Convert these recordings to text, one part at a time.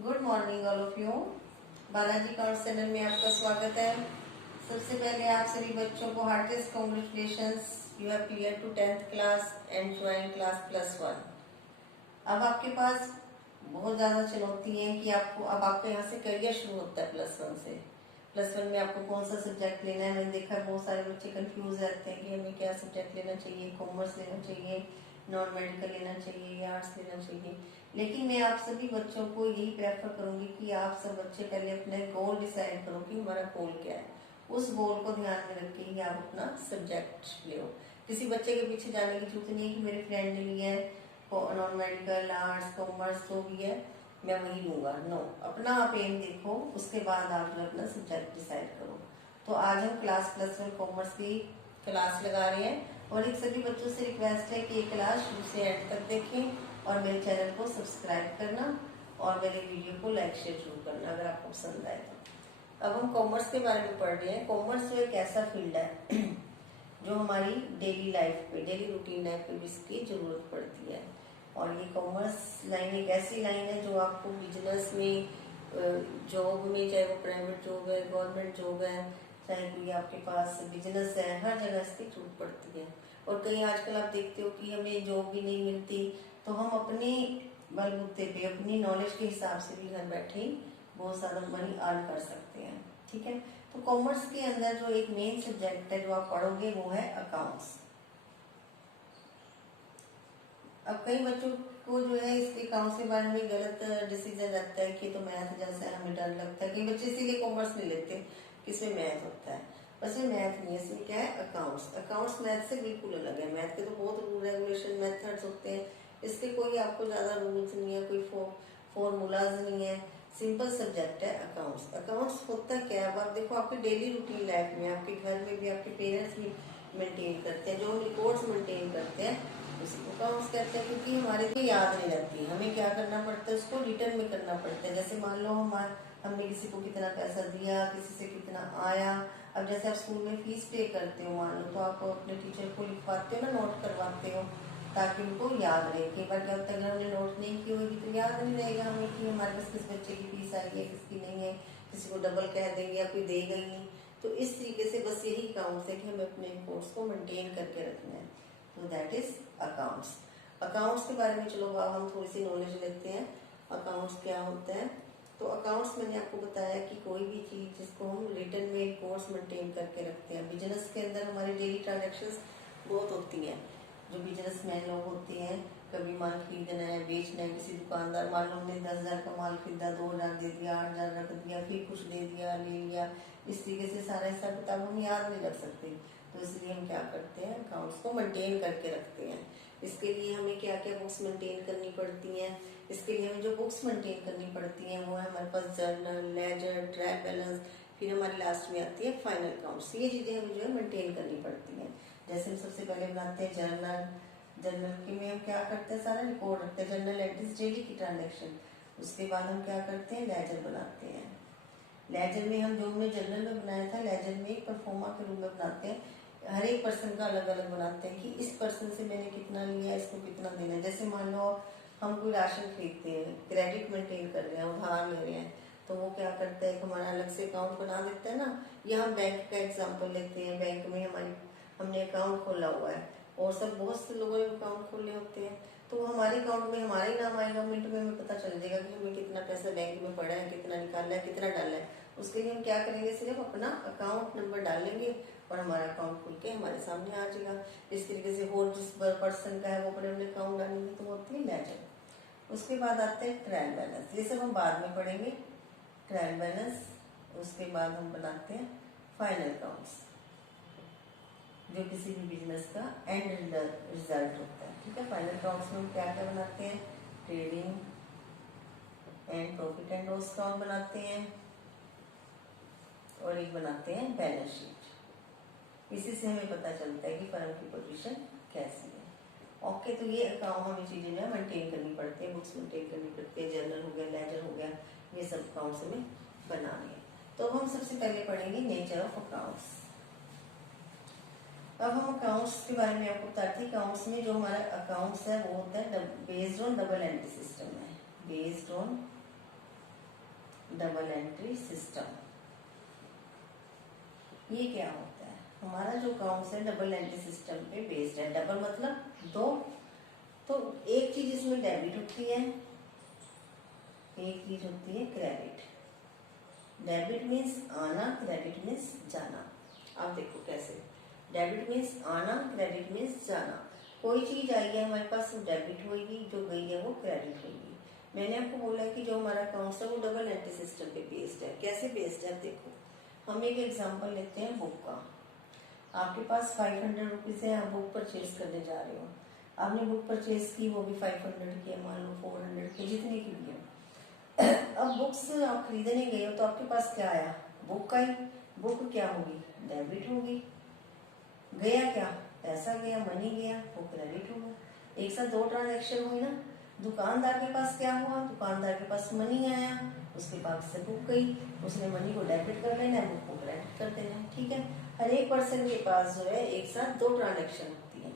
Good morning all of you. Balaji account channel में आपका स्वागत है। सबसे पहले आप सभी बच्चों को heartiest congratulations, you have clear to 10th class and join class +1। अब आपके पास बहुत ज्यादा चुनौती है कि आपको अब आपका यहाँ से करियर शुरू होता है +1 से। +1 में आपको कौन सा सब्जेक्ट लेना है। मैंने देखा बहुत सारे बच्चे कंफ्यूज रहते हैं कि हमें क्या सब्जेक्ट लेना चाहिए, कॉमर्स लेना चाहिए, नॉन मेडिकल लेना चाहिए या आर्ट्स लेना चाहिए। लेकिन मैं आप सभी बच्चों को यही प्रेफर करूंगी कि आप सब बच्चे पहले अपने गोल डिसाइड करो कि हमारा गोल क्या है। उस गोल को ध्यान में रख के ही आप अपना सब्जेक्ट लो। किसी बच्चे के पीछे जाने की जरूरत नहीं है कि मेरे फ्रेंड ने लिया है नॉन मेडिकल, आर्ट्स, कॉमर्स जो भी है मैं वही लूंगा। नो, अपना आप एम देखो, उसके बाद आप जो अपना सब्जेक्ट डिसाइड करो। तो आज हम क्लास +1 कॉमर्स की क्लास लगा रहे हैं और एक सभी बच्चों से रिक्वेस्ट है कि ये क्लास शुरू से एंड तक देखें और मेरे चैनल को सब्सक्राइब करना और मेरे वीडियो को लाइक शेयर जरूर करना अगर आपको पसंद आए तो। अब हम कॉमर्स के बारे में पढ़ रहे हैं। कॉमर्स जो एक ऐसा फील्ड है जो हमारी डेली लाइफ पे, डेली रूटीन लाइफ पे भी इसकी जरूरत पड़ती है। और ये कॉमर्स लाइन एक ऐसी लाइन है जो आपको बिजनेस में, जॉब में, चाहे वो प्राइवेट जॉब है, गवर्नमेंट जॉब है, चाहे कोई आपके पास बिजनेस है, हर जगह इसकी जरूरत पड़ती है। और कहीं आजकल आप देखते हो कि हमें जॉब भी नहीं मिलती, तो हम अपने बलबूते पे, अपनी नॉलेज के हिसाब से भी घर बैठे ही बहुत सारा मनी अर्न कर सकते हैं। ठीक है, तो कॉमर्स के अंदर जो एक मेन सब्जेक्ट है जो आप पढ़ोगे वो है अकाउंट्स। अब कई बच्चों को जो है इसके अकाउंट्स के बारे में गलत डिसीजन रहता है कि तो मैथ जैसा हमें डर लगता है। कई बच्चे इसीलिए कॉमर्स नहीं लेते कि इसमें मैथ होता है। बस में मैथ नहीं है, इसमें क्या है, अकाउंट्स। अकाउंट्स मैथ से बिल्कुल अलग है। मैथ के तो बहुत रूल रेगुलेशन मेथड्स होते हैं, इसके कोई आपको ज्यादा रूल्स नहीं है, कोई फॉर्मूलाज नहीं है। सिंपल सब्जेक्ट है अकाउंट्स। अकाउंट्स होता क्या है, अब आप देखो आपके डेली रूटीन लाइफ में, आपके घर में भी आपके पेरेंट्स भी मेंटेन करते हैं, जो हम रिकॉर्ड्स मेंटेन करते हैं उसको अकाउंट्स कहते हैं। क्योंकि हमारे को याद नहीं रहती, हमें क्या करना पड़ता है, उसको रिटर्न में करना पड़ता है। जैसे मान लो हमने किसी को कितना पैसा दिया, किसी से कितना आया। अब जैसे आप स्कूल में फीस पे करते हो मान लो, तो आप अपने टीचर को लिखवाते हो ना, नोट करवाते हो ताकि उनको याद रहे। कई बार क्या होता है अगर हमने नोट नहीं की होगी तो याद नहीं रहेगा हमें कि हमारे पास किस बच्चे की फीस आई है, किसकी नहीं है, किसी को डबल कह देंगे या कोई देगा ही नहीं। तो इस तरीके से बस यही अकाउंट्स है कि हमें अपने रिकॉर्ड्स को मेंटेन करके रखना है। तो दैट इज अकाउंट्स। अकाउंट्स के बारे में चलो अब हम थोड़ी सी नॉलेज लेते हैं, अकाउंट्स क्या होता है। तो अकाउंट्स मैंने आपको बताया कि कोई भी चीज जिसको हम रिटर्न में रिकॉर्ड्स मेंटेन करके रखते हैं। बिजनेस के अंदर हमारी डेली ट्रांजेक्शन्स बहुत होती हैं। जो बिजनेसमैन लोग होते हैं, कभी माल खरीदना है, बेचना है, किसी दुकानदार मान लो हमने 10,000 का माल खरीदा, 2,000 दे दिया, 8,000 रख दिया, फिर कुछ दे दिया, ले लिया। इस तरीके से सारा हिसाब किताब हम याद नहीं रख सकते, तो इसलिए हम क्या करते हैं, अकाउंट्स को मेंटेन करके रखते हैं। इसके लिए हमें क्या क्या बुक्स मेंटेन करनी पड़ती हैं। इसके लिए हमें जो बुक्स मेंटेन करनी पड़ती हैं वो है हमारे पास जर्नल, लेजर, ट्रायल बैलेंस, फिर हमारी लास्ट में आती है फाइनल अकाउंट्स। ये चीजें हमें जो है मेंटेन करनी पड़ती हैं। जैसे हम सबसे पहले बनाते हैं जर्नल। जर्नल के में हम क्या करते हैं, सारा रिकॉर्ड रखते हैं, जर्नल एंट्रीज डेली की ट्रांजेक्शन। उसके बाद हम क्या करते हैं, लेजर बनाते हैं। लेजर में हम जो हमने जर्नल में बनाया था, लेजर में एक परफॉर्मा के रूप में बनाते हैं। हर एक पर्सन का अलग अलग बनाते हैं कि इस पर्सन से मैंने कितना लिया, इसको कितना देना है। जैसे मान लो हम कोई राशन खरीदते हैं, क्रेडिट मेंटेन कर रहे हैं, उधार ले रहे हैं, तो वो क्या करता है, हमारा अलग से अकाउंट बना देता है ना। या हम बैंक का एग्जाम्पल लेते हैं, बैंक में हमने अकाउंट खोला हुआ है और सब बहुत से लोगों ने अकाउंट खोले होते हैं, तो हमारे अकाउंट में हमारा ही नाम आएगा, मिनट में हमें पता चल जाएगा कि हमें कितना पैसा बैंक में पड़ा है, कितना निकालना है, कितना डालना है। उसके लिए हम क्या करेंगे, सिर्फ अपना अकाउंट नंबर डालेंगे और हमारा अकाउंट खुल के हमारे सामने आ जाएगा। इस तरीके से और जिस पर्सन का है वो अपने अपने अकाउंट डालेंगे, तो वो होती है लेजर। उसके बाद आते हैं ट्रायल बैलेंस, ये सब हम बाद में पढ़ेंगे, ट्रायल बैलेंस। उसके बाद हम बनाते हैं फाइनल अकाउंट्स, जो किसी भी बिजनेस का एंड रिजल्ट होता है। ठीक है, फाइनल अकाउंट्स में हम क्या क्या बनाते हैं, trading and profit and loss account बनाते हैं और एक बनाते हैं बैलेंस शीट। इसी से हमें पता चलता है कि फर्म की पोजीशन कैसी है। ओके, तो ये अकाउंट हमें चीजें जो है मेंटेन करनी पड़ती है, बुक्स मेंटेन करनी पड़ती है, जर्नल हो गया, लेजर हो गया, ये सब अकाउंट्स हमें बनाने हैं। तो हम सबसे पहले पढ़ेंगे नेचर ऑफ अकाउंट्स। अब हम अकाउंट्स के बारे में आपको बताते हैं। अकाउंट्स में जो हमारा अकाउंट्स है वो होता है based on double entry system है, based on double entry system. ये क्या होता है? हमारा जो अकाउंट्स है डबल एंट्री सिस्टम पे बेस्ड है। डबल मतलब दो, तो एक चीज इसमें डेबिट होती है, एक चीज होती है क्रेडिट। डेबिट मीन्स आना, क्रेडिट मीन्स जाना। आप देखो कैसे, डेबिट मीन्स आना, क्रेडिट मीन्स जाना। कोई चीज आई है हमारे पास वो डेबिट होगी, जो गई है वो क्रेडिट होगी। मैंने आपको बोला है कि जो हमारा अकाउंट है वो डबल एंट्री सिस्टम पे बेस्ड है। कैसे बेस्ड है? देखो, हम एक एग्जांपल लेते हैं बुक का। आपके पास 500 रुपीज है, आप बुक परचेज करने जा रहे हो। आपने बुक परचेज की, वो भी 500 की है, मान लो 400 की, जितने की भी है। अब बुक्स आप खरीदने गए हो तो आपके पास क्या आया? बुक आई। बुक क्या होगी? डेबिट होगी। गया क्या? पैसा गया, मनी गया, वो क्रेडिट होगा। एक साथ दो ट्रांजैक्शन हुई ना। दुकानदार के पास क्या हुआ? दुकानदार के पास मनी आया, उसके पास से बुक गई, उसने मनी को डेबिट कर लेना है, बुक को क्रेडिट कर देना है। ठीक है, हर एक पर्सन के पास जो है एक साथ दो ट्रांजैक्शन होती है।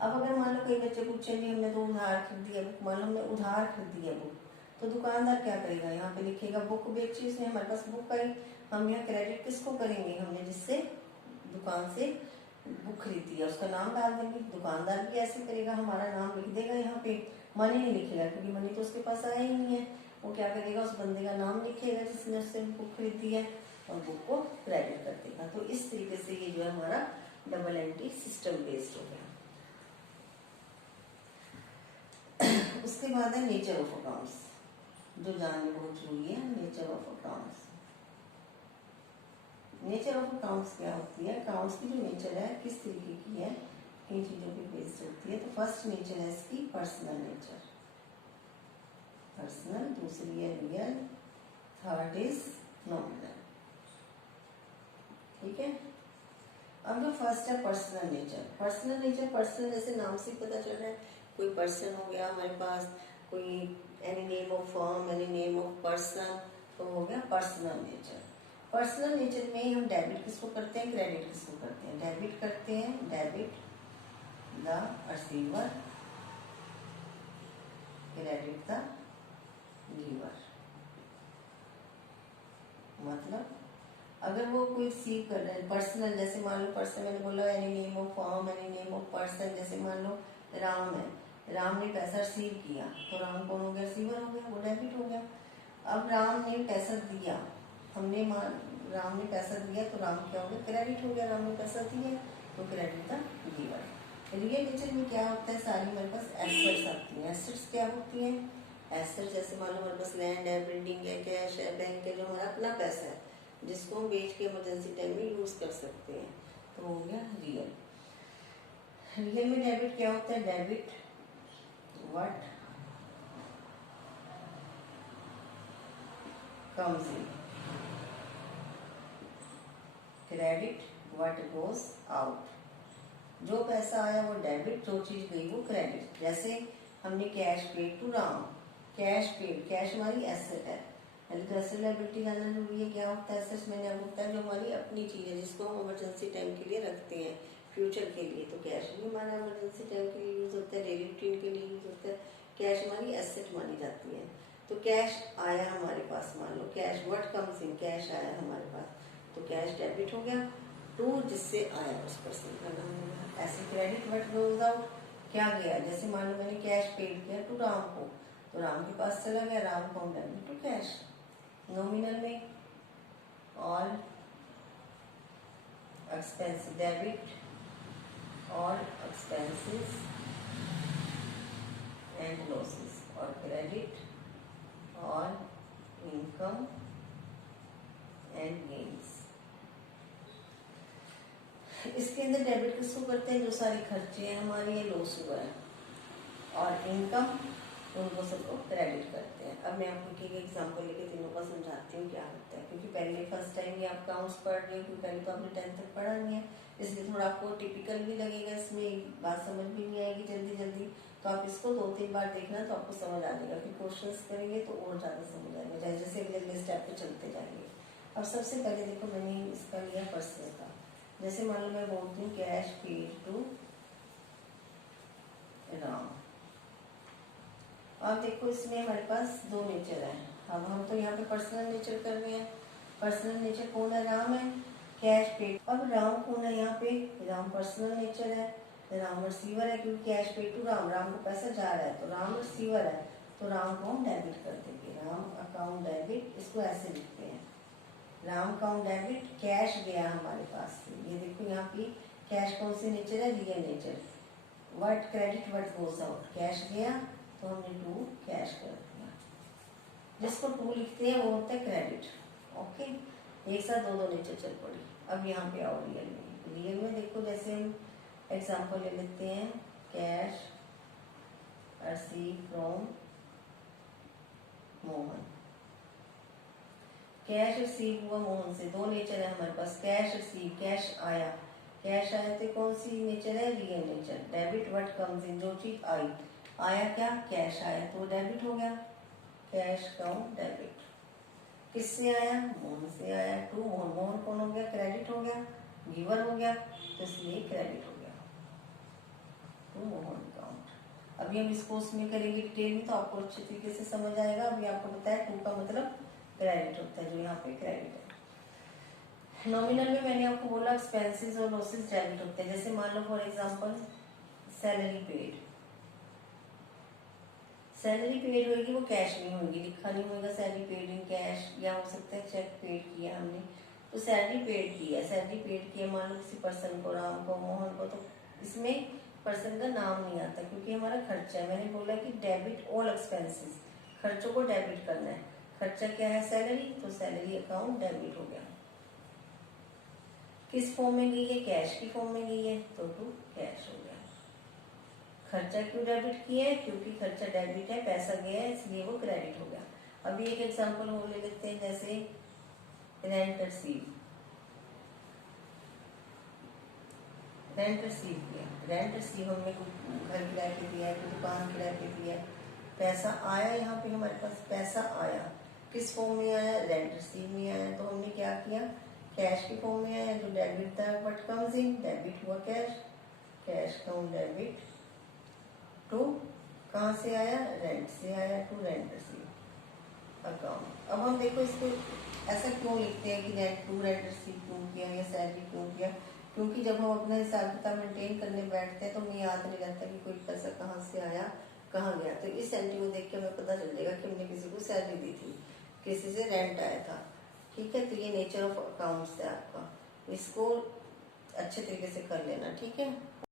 अब अगर मान लो कई बच्चे पूछेंगे हमने तो उधार खरीदी है बुक, मान लो हमने उधार खरीदी है बुक, तो दुकानदार क्या करेगा? यहाँ पे लिखेगा बुक बेची उसने, हमारे पास बुक आई। हम यहाँ क्रेडिट किसको करेंगे? हमने जिससे दुकान से बुक खरीदी है उसका नाम डाल देंगे। दुकानदार भी ऐसे करेगा, हमारा नाम लिख देगा यहाँ पे, मनी नहीं लिखेगा क्योंकि मनी तो उसके पास आया ही नहीं है। वो क्या करेगा? उस बंदे का नाम लिखेगा जिसने उससे बुक खरीदी है और बुक को क्रेडिट कर देगा। तो इस तरीके से ये जो है हमारा डबल एंट्री सिस्टम बेस्ड हो गया। उसके बाद है नेचर ऑफ अकाउंट्स, जो जानने बहुत जरूरी है। Nature of accounts, nature of accounts क्या होती है? अकाउंट्स की जो नेचर है किस तरीके की है, इन चीजों पे बेस्ड होती है। तो फर्स्ट नेचर है इसकी पर्सनल नेचर, पर्सनल। दूसरी है रियल, थर्ड इज नॉमिनल। ठीक है, अब जो फर्स्ट है personal nature. Personal nature, personal जैसे नाम से पता चल रहा है, कोई पर्सन हो गया हमारे पास, कोई any name of firm, any name of person, तो हो गया पर्सनल नेचर। पर्सनल नेचर में हम डेबिट किसको करते हैं, क्रेडिट किसको करते हैं? डेबिट करते हैं, debit the receiver, credit the giver. मतलब अगर वो कोई रिसीव कर रहे हैं पर्सनल, जैसे मान लो पर्सन, मैंने बोला any name of form, any name of person. जैसे मान लो राम है, राम ने पैसा रिसीव किया तो राम कौन हो गया? रिसीवर हो गया, वो डेबिट हो गया। अब राम ने पैसा दिया, हमने राम ने पैसा दिया तो राम क्या हो गया? क्रेडिट हो गया। राम ने पैसा दिया तो credit the giver. Real nature में क्या होता है? सारी हमारे पास एसेट्स आती हैं। एसेट्स क्या होती हैं? एसेट्स जैसे मान लो हमारे पास लैंड है, बिल्डिंग है, कैश है, बैंक है, जो हमारा अपना पैसा है जिसको हम बेच के इमरजेंसी टाइम में यूज कर सकते हैं, तो हो गया रियल। रियल में डेबिट क्या होता है? Debit what comes in, credit what goes out. जो पैसा आया वो डेबिट, जो चीज गई वो क्रेडिट। जैसे हमने cash paid to Ram, cash paid, cash हमारी एसेट है, तो एसेट लायबिलिटी जानना जरूरी है। क्या होता है एसेट्स? मैंने आपको बताया जो हमारी अपनी चीज है जिसको हम इमरजेंसी टाइम के लिए रखते हैं, फ्यूचर के लिए। तो कैश भी हमारा इमरजेंसी टाइम के लिए यूज होता है, डेली रूटीन के लिए यूज होता है। कैश हमारी एसेट मानी जाती है। तो कैश आया हमारे पास, मान लो cash what comes in, cash आया हमारे पास तो कैश डेबिट हो गया टू जिससे आया उस पर्सन का नाम हो गया। ऐसे क्रेडिट व्हाट गोज आउट, क्या गया? जैसे मान लो मैंने कैश पेड किया टू राम को तो राम के पास चला गया, राम को डेबिट टू कैश। नॉमिनल में all expense debit, all expenses and losses, और credit all income and gains. इसके अंदर डेबिट किसको करते हैं? जो सारे खर्चे हैं हमारे ये लॉस हुआ है, और इनकम उनको सबको क्रेडिट करते हैं। अब मैं आपको एक एग्जांपल लेके तीनों का समझाती हूँ क्या होता है, क्योंकि पहले फर्स्ट टाइम ये आप अकाउंट्स पढ़ रहे हो, क्योंकि पहले तो आपने 10th तक पढ़ा नहीं है, इसलिए थोड़ा आपको टिपिकल भी लगेगा, इसमें बात समझ भी नहीं आएगी जल्दी जल्दी। तो आप इसको 2-3 बार देखना तो आपको समझ आ जाएगा, फिर क्वेश्चंस करेंगे तो और ज़्यादा समझ आएगा, जैसे जैसे अगले अगले स्टेप पे चलते जाएंगे। अब सबसे पहले देखो मैंने इसका लिया पर्सनल का। जैसे मान लो मैं बोलती हूँ कैश पेड टू राम, अब देखो इसमें हमारे पास दो नेचर है। अब हम तो यहाँ पे पर्सनल नेचर कर रहे हैं। पर्सनल नेचर कौन है? राम है, कैश पेड। अब राम कौन है यहाँ पे? राम पर्सनल नेचर है, राम रिसीवर है, क्योंकि cash paid to Ram, Ram को पैसा जा रहा है तो राम रिसीवर है, तो राम को हम डेबिट कर देंगे। राम अकाउंट डेबिट, इसको ऐसे लिखते हैं, राम अकाउंट डेबिट, कैश गया हमारे पास से। ये देखो यहाँ पे कैश कौन सी नेचर है? Real nature. What credit what goes out, cash गया तो हमने टू कैश कर दिया। जिसको टू लिखते हैं वो होता है क्रेडिट। ओके, एक साथ दो दो नेचर चल पड़ी। अब यहाँ पे आओ रियल में। रियल में देखो, जैसे हम एग्जांपल ले लेते हैं, cash receive from Mohan. Cash receive हुआ मोहन से, दो नेचर है हमारे पास, कैश रिसीव, कैश आया, कैश आया तो कौन सी नेचर है? Real nature. Debit what comes इन, जो चीज आई, आया क्या? कैश आया तो डेबिट हो गया, कैश अकाउंट डेबिट। किससे आया? मोहन से आया, टू मोहन। मोहन कौन हो गया? क्रेडिट हो गया, गिवर हो गया, तो इसलिए क्रेडिट हो गया, टू मोहन अकाउंट। अभी हम इसको उसमें करेंगे डिटेल में तो आपको अच्छे तरीके से समझ आएगा। अभी आपको बताया टू का मतलब क्रेडिट होता है, जो यहाँ पे क्रेडिट है। नॉमिनल में मैंने आपको बोला एक्सपेंसेस और लॉसेस डेबिट होते हैं। जैसे मान लो for example salary paid, salary paid होगी वो कैश नहीं होगी, लिखा नहीं होगा सैलरी पेड इन कैश, या हो सकता है चेक पेड किया हमने, तो सैलरी पेड की है, सैलरी पेड की है मान लो किसी पर्सन को, राम को, मोहन को, तो इसमें पर्सन का नाम नहीं आता क्योंकि हमारा खर्चा है। मैंने बोला कि डेबिट ऑल एक्सपेंसेस, खर्चों को डेबिट करना है। खर्चा क्या है? सैलरी, तो सैलरी अकाउंट डेबिट हो गया। किस फॉर्म में गई है? कैश की फॉर्म में गई है, तो टू कैश हो गया। खर्चा क्यों डेबिट किया है? क्योंकि खर्चा डेबिट है, पैसा गया है, इसलिए वो क्रेडिट हो गया। अभी एक एग्जांपल और ले लेते हैं, जैसे रेंट रिसीव। रेंट रिसीव किया, रेंट रिसीव हमने घर किराए पे दिया है, दुकान किराए पे दिया है, पैसा आया, यहाँ पे हमारे पास पैसा आया, किस फॉर्म में आया? रेंट रिसीव में आया, तो हमने क्या किया? कैश की फॉर्म में आया, जो डेबिट था, व्हाट कम्स इन, डेबिट हुआ cash, cash account debit to, कहाँ से आया? रेंट से आया, टू रेंट रिसीव अकाउंट। अब हम देखो इसको ऐसा क्यों लिखते हैं कि रेंट टू रेंट रिसीव क्यों किया या सैलरी क्यों किया? क्योंकि जब हम अपना हिसाब किताब मेंटेन करने बैठते हैं तो हमें याद नहीं रहता कि कोई पैसा कहाँ से आया, कहाँ गया। तो इस एंट्री को देख के हमें पता चल जाएगा कि हमने किसी को सैलरी दी थी, किसी से रेंट आया था। ठीक है, तो ये नेचर ऑफ अकाउंट्स है आपका, इसको अच्छे तरीके से कर लेना। ठीक है।